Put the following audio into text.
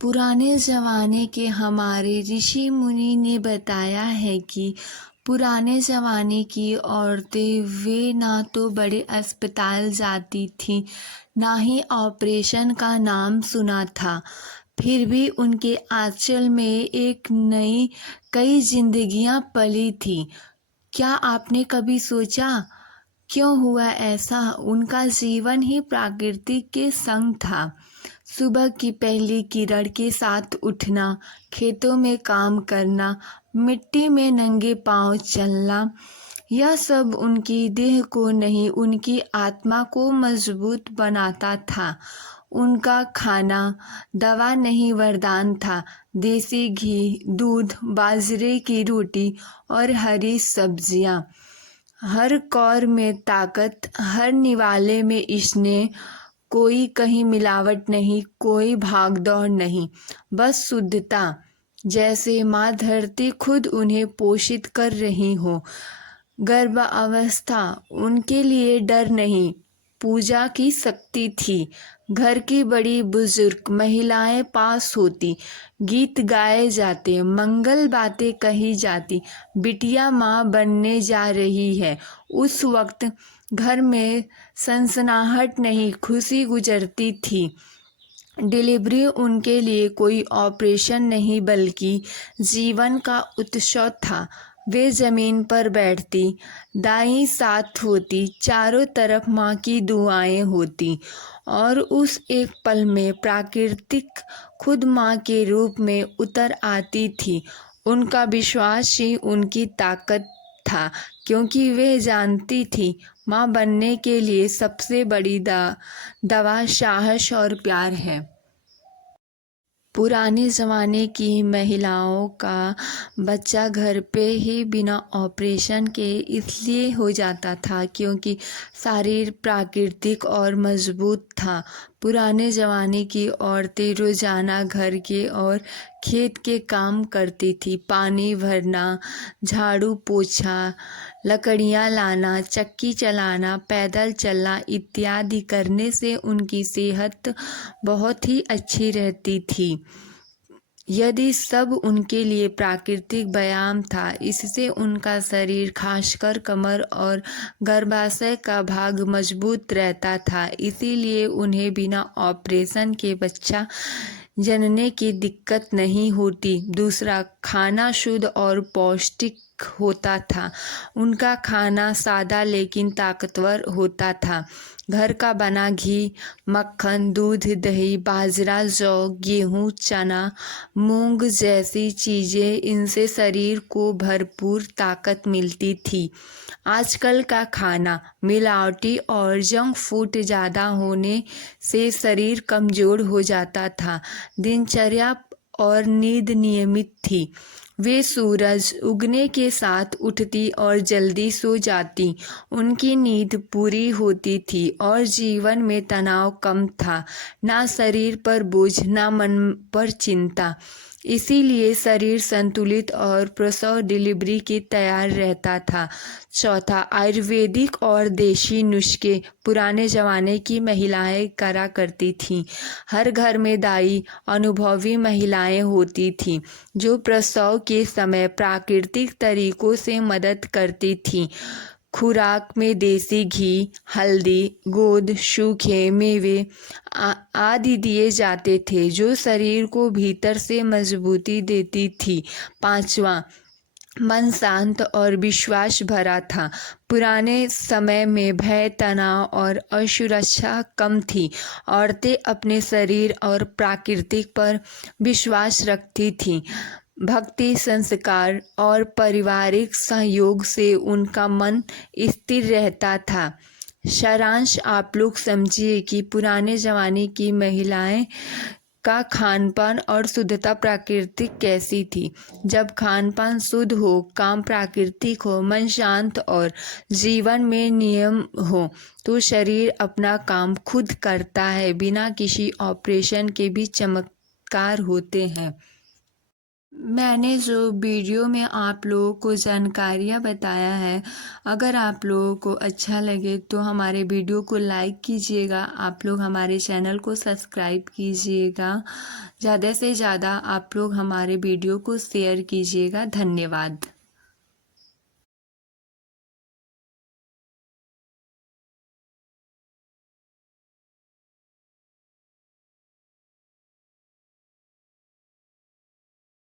पुराने ज़माने के हमारे ऋषि मुनि ने बताया है कि पुराने ज़माने की औरतें वे ना तो बड़े अस्पताल जाती थीं, ना ही ऑपरेशन का नाम सुना था। फिर भी उनके आँचल में एक नई कई जिंदगियां पली थीं। क्या आपने कभी सोचा क्यों हुआ ऐसा? उनका जीवन ही प्रकृति के संग था। सुबह की पहली किरण के साथ उठना, खेतों में काम करना, मिट्टी में नंगे पांव चलना, यह सब उनकी देह को नहीं उनकी आत्मा को मजबूत बनाता था। उनका खाना दवा नहीं वरदान था। देसी घी, दूध, बाजरे की रोटी और हरी सब्जियां। हर कौर में ताकत, हर निवाले में स्नेह, कोई कहीं मिलावट नहीं, कोई भाग दौड़ नहीं, बस शुद्धता। जैसे माँ धरती खुद उन्हें पोषित कर रही हो। गर्भावस्था उनके लिए डर नहीं, पूजा की शक्ति थी। घर की बड़ी बुजुर्ग महिलाएं पास होती, गीत गाए जाते, मंगल बातें कही जाती, बिटिया माँ बनने जा रही है। उस वक्त घर में सनसनाहट नहीं, खुशी गुजरती थी। डिलीवरी उनके लिए कोई ऑपरेशन नहीं बल्कि जीवन का उत्सव था। वे जमीन पर बैठती, दाई साथ होती, चारों तरफ माँ की दुआएं होती और उस एक पल में प्राकृतिक खुद माँ के रूप में उतर आती थी। उनका विश्वास ही उनकी ताकत था, क्योंकि वे जानती थी माँ बनने के लिए सबसे बड़ी दवा साहस और प्यार है। पुराने ज़माने की महिलाओं का बच्चा घर पे ही बिना ऑपरेशन के इसलिए हो जाता था क्योंकि शरीर प्राकृतिक और मजबूत था। पुराने ज़माने की औरतें रोज़ाना घर के और खेत के काम करती थी। पानी भरना, झाड़ू पोछा, लकड़ियाँ लाना, चक्की चलाना, पैदल चलना इत्यादि करने से उनकी सेहत बहुत ही अच्छी रहती थी। यदि सब उनके लिए प्राकृतिक व्यायाम था, इससे उनका शरीर खासकर कमर और गर्भाशय का भाग मजबूत रहता था। इसीलिए उन्हें बिना ऑपरेशन के बच्चा जनने की दिक्कत नहीं होती। दूसरा, खाना शुद्ध और पौष्टिक होता था। उनका खाना सादा लेकिन ताकतवर होता था। घर का बना घी, मक्खन, दूध, दही, बाजरा, जौ, गेहूँ, चना, मूंग जैसी चीज़ें, इनसे शरीर को भरपूर ताकत मिलती थी। आजकल का खाना मिलावटी और जंक फूड ज़्यादा होने से शरीर कमज़ोर हो जाता था। दिनचर्या और नींद नियमित थी। वे सूरज उगने के साथ उठती और जल्दी सो जाती। उनकी नींद पूरी होती थी और जीवन में तनाव कम था। ना शरीर पर बोझ, ना मन पर चिंता। इसीलिए शरीर संतुलित और प्रसव डिलीवरी के तैयार रहता था। चौथा, आयुर्वेदिक और देशी नुस्खे पुराने ज़माने की महिलाएं करा करती थीं। हर घर में दाई, अनुभवी महिलाएं होती थीं जो प्रसव के समय प्राकृतिक तरीकों से मदद करती थीं। खुराक में देसी घी, हल्दी, गोंद, सूखे मेवे आदि दिए जाते थे जो शरीर को भीतर से मजबूती देती थी। पांचवा, मन शांत और विश्वास भरा था। पुराने समय में भय, तनाव और असुरक्षा कम थी। औरतें अपने शरीर और प्राकृतिक पर विश्वास रखती थीं। भक्ति, संस्कार और पारिवारिक सहयोग से उनका मन स्थिर रहता था। सारांश आप लोग समझिए कि पुराने ज़माने की महिलाएं का खान पान और शुद्धता प्राकृतिक कैसी थी। जब खान पान शुद्ध हो, काम प्राकृतिक हो, मन शांत और जीवन में नियम हो तो शरीर अपना काम खुद करता है। बिना किसी ऑपरेशन के भी चमत्कार होते हैं। मैंने जो वीडियो में आप लोगों को जानकारियाँ बताया है, अगर आप लोगों को अच्छा लगे तो हमारे वीडियो को लाइक कीजिएगा। आप लोग हमारे चैनल को सब्सक्राइब कीजिएगा। ज़्यादा से ज़्यादा आप लोग हमारे वीडियो को शेयर कीजिएगा। धन्यवाद।